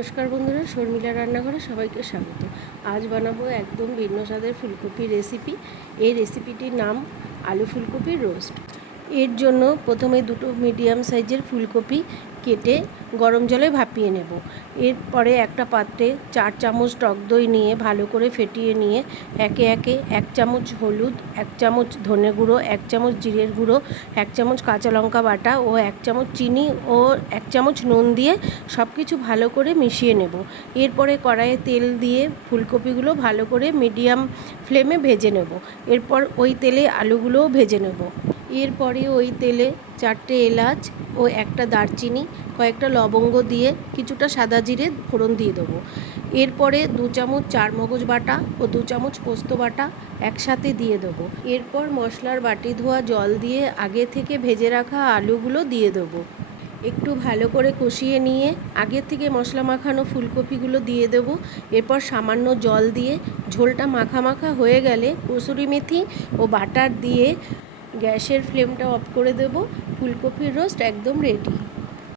নমস্কার বন্ধুরা, শর্মিলা রান্নাঘরে সবাইকে স্বাগত। আজ বানাবো একদম ভিন্ন স্বাদের ফুলকপির রেসিপি এই রেসিপিটির নাম আলু ফুলকপির রোস্ট এর জন্য প্রথমে দুটো মিডিয়াম সাইজের ফুলকপি কেটে গরম জলে ভাপিয়ে নেব। এরপরে একটা পাত্রে চার চামচ টক দই নিয়ে ভালো করে ফেটিয়ে নিয়ে একে একে এক চামচ হলুদ, এক চামচ ধনে গুঁড়ো, এক চামচ জিরের গুঁড়ো, এক চামচ কাঁচা লঙ্কা বাটা ও এক চামচ চিনি ও এক চামচ নুন দিয়ে সব কিছু ভালো করে মিশিয়ে নেব। এরপরে কড়াইয়ে তেল দিয়ে ফুলকপিগুলো ভালো করে মিডিয়াম ফ্লেমে ভেজে নেব। এরপর ওই তেলে আলুগুলোও ভেজে নেব। এরপরে ওই তেলে চারটে এলাচ ও একটা দারচিনি, কয়েকটা লবঙ্গ দিয়ে কিছুটা সাদা জিরে ফোড়ন দিয়ে দেবো। এরপরে দু চামচ চার মগজ বাটা ও দু চামচ পোস্ত বাটা একসাথে দিয়ে দেবো। এরপর মশলার বাটি ধোয়া জল দিয়ে আগে থেকে ভেজে রাখা আলুগুলো দিয়ে দেবো। একটু ভালো করে কষিয়ে নিয়ে আগের থেকে মশলা মাখানো ফুলকপিগুলো দিয়ে দেব। এরপর সামান্য জল দিয়ে ঝোলটা মাখা মাখা হয়ে গেলে কসুরি মেথি ও বাটার দিয়ে গ্যাসের ফ্লেমটা অফ করে দেব ফুলকপির রোস্ট একদম রেডি